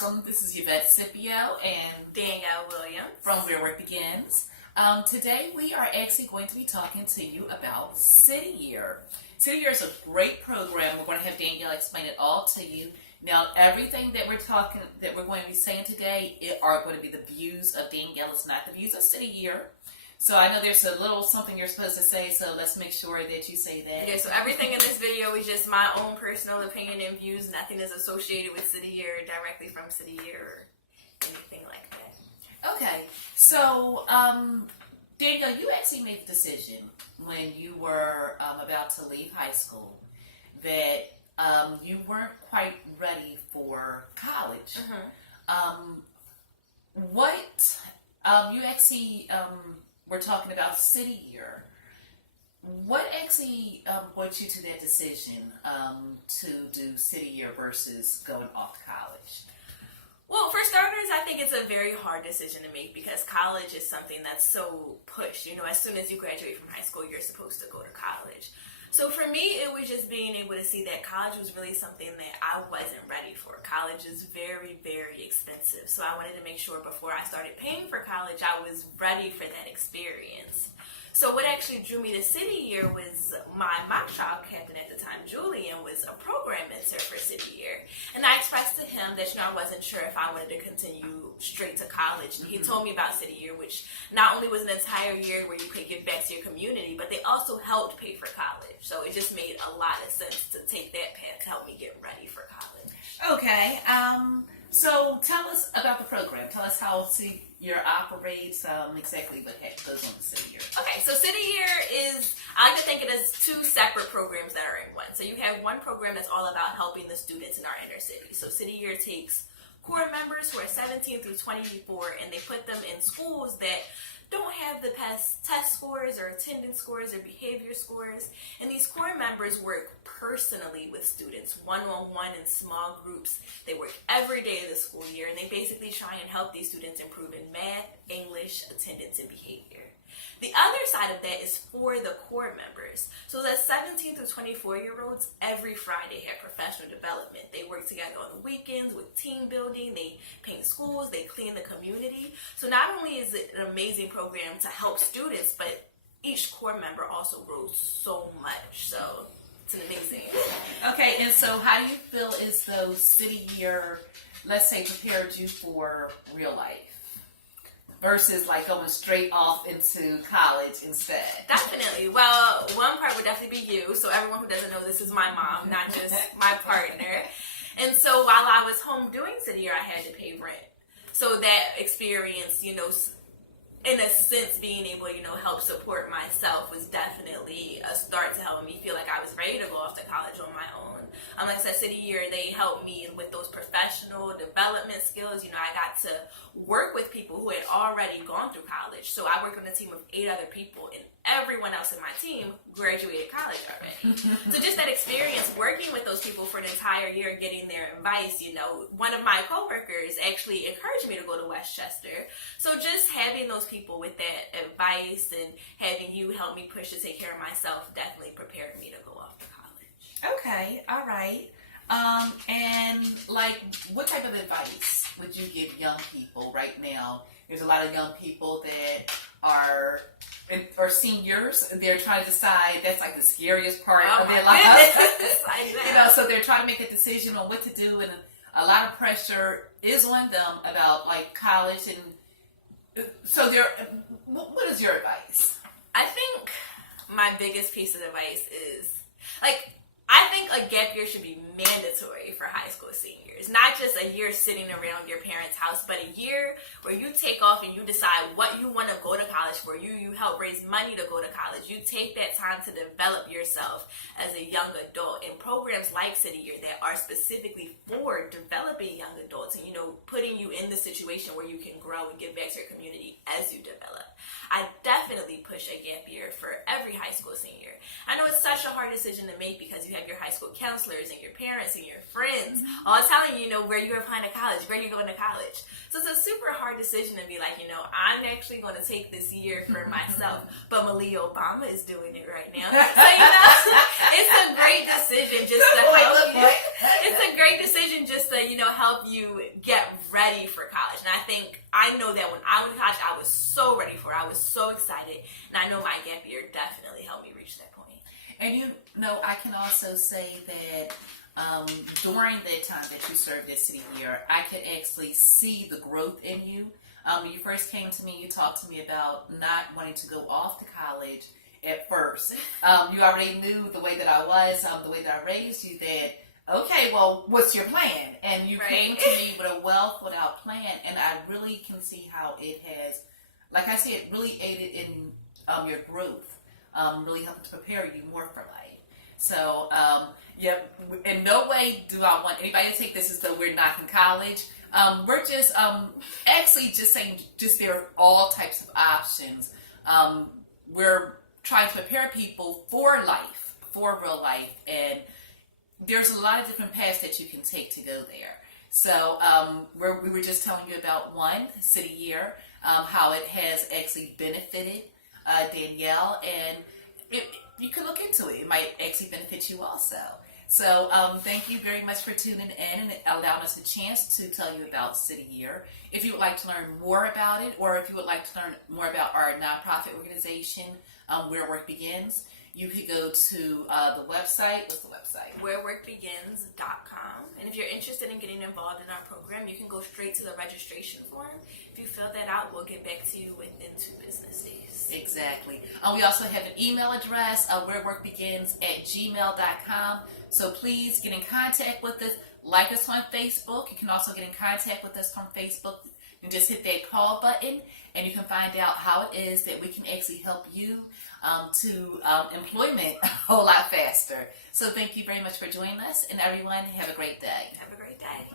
welcome. This is Yvette Scipio and Danielle Williams from Where Work Begins. Today we are actually going to be talking to you about City Year. City Year is a great program. We're going to have Danielle explain it all to you. Now, everything that we're going to be saying today are going to be the views of Danielle. It's not the views of City Year. So I know there's a little something you're supposed to say, so let's make sure that you say that. Yeah, so everything in this video is just my own personal opinion and views. Nothing is associated with City Year directly from City Year or anything like that. Okay, so Danielle, you actually made the decision when you were about to leave high school that you weren't quite ready for college. You actually we're talking about City Year. What actually brought you to that decision to do City Year versus going off to college? Well, for starters, I think it's a very hard decision to make because college is something that's so pushed. You know, as soon as you graduate from high school, you're supposed to go to college. So for me, it was just being able to see that college was really something that I wasn't ready for. College is very, very expensive. So I wanted to make sure before I started paying for college, I was ready for that experience. So what actually drew me to City Year was my mock trial captain at the time, Julian, was a program mentor for City Year. And I expressed to him that, I wasn't sure if I wanted to continue straight to college. And he told me about City Year, which not only was an entire year where you could give back to your community, but they also helped pay for college. So it just made a lot of sense to take that path to help me get ready for college. Okay. So tell us about the program. Tell us how City Year operates, exactly what goes on in City Year. Okay, so City Year is, I like to think it as two separate programs that are in one. So you have one program that's all about helping the students in our inner city. So City Year takes core members who are 17 through 24 and they put them in schools that don't have the best test scores or attendance scores or behavior scores. And these core members work personally with students, one-on-one in small groups. They work every day of the school year, and they basically try and help these students improve in math, English, attendance, and behavior. The other side of that is for the core members. So the 17 through 24-year-olds every Friday have professional development. They work together on the weekends with team building. They paint schools. They clean the community. So not only is it an amazing program to help students, but each core member also grows so much. So it's an amazing. Okay, and so how do you feel as though City Year, let's say, prepared you for real life? Versus like going straight off into college instead. Definitely. Well, one part would definitely be you. So everyone who doesn't know, this is my mom, not just my partner. And so while I was home doing City Year, I had to pay rent. So that experience, in a sense, being able, help support myself was definitely a start to helping me feel like I was ready to go off to college on my own. Like I said, City Year, they helped me with those professional development skills. I got to work with people who had already gone through college. So I worked on a team of 8 other people, and everyone else in my team graduated college already. So just that experience working with those people for an entire year, getting their advice, one of my coworkers actually encouraged me to go to Westchester. So just having those people with that advice and having you help me push to take care of myself definitely prepared me to go off to college. Okay, all right. And what type of advice would you give young people right now? There's a lot of young people that are seniors. They're trying to decide. That's like the scariest part of their life. So they're trying to make a decision on what to do, and a lot of pressure is on them about college. And so, what is your advice? I think my biggest piece of advice is I think a gap year should be mandatory for high school seniors. Not just a year sitting around your parents' house, but a year where you take off and you decide what you want to go to college for. You help raise money to go to college. You take that time to develop yourself as a young adult. And programs like City Year that are specifically for developing young adults and, putting you in the situation where you can grow and give back to your community as you develop. I definitely push a gap year for every high school senior. I know it's such a hard decision to make because you have your high school counselors and your parents and your friends all telling you, where you're applying to college, where you're going to college. So it's a super hard decision to be like, I'm actually going to take this year for myself, but Malia Obama is doing it right now. So, it's a great decision just to help you. It's a great decision just to, help you get ready for college. And I know that when I went to college, I was so ready for it. I was so excited. And I know my gap year definitely helped me reach that point. And you know, I can also say that during that time that you served as City Year, I could actually see the growth in you. When you first came to me, you talked to me about not wanting to go off to college at first. You already knew the way that I was, the way that I raised you, that, okay, well, what's your plan? And you came to me with a well thought out plan, and I really can see how it has, like I said, it really aided in your growth, really helping to prepare you more for life. So, yeah, in no way do I want anybody to take this as though we're knocking college. We're just actually just saying just there are all types of options. We're trying to prepare people for life, for real life, and there's a lot of different paths that you can take to go there. So we were just telling you about one, City Year, how it has actually benefited Danielle, and you can look into it. It might actually benefit you also. So thank you very much for tuning in and allowing us a chance to tell you about City Year. If you would like to learn more about it, or if you would like to learn more about our nonprofit organization, Where Work Begins, you could go to the website. What's the website? whereworkbegins.com. And if you're interested in getting involved in our program, you can go straight to the registration form. If you fill that out, we'll get back to you within 2 business days. Exactly. We also have an email address, whereworkbegins@gmail.com. So please get in contact with us. Like us on Facebook. You can also get in contact with us from Facebook. You just hit that call button, and you can find out how it is that we can actually help you to employment a whole lot faster. So thank you very much for joining us, and everyone have a great day. Have a great day.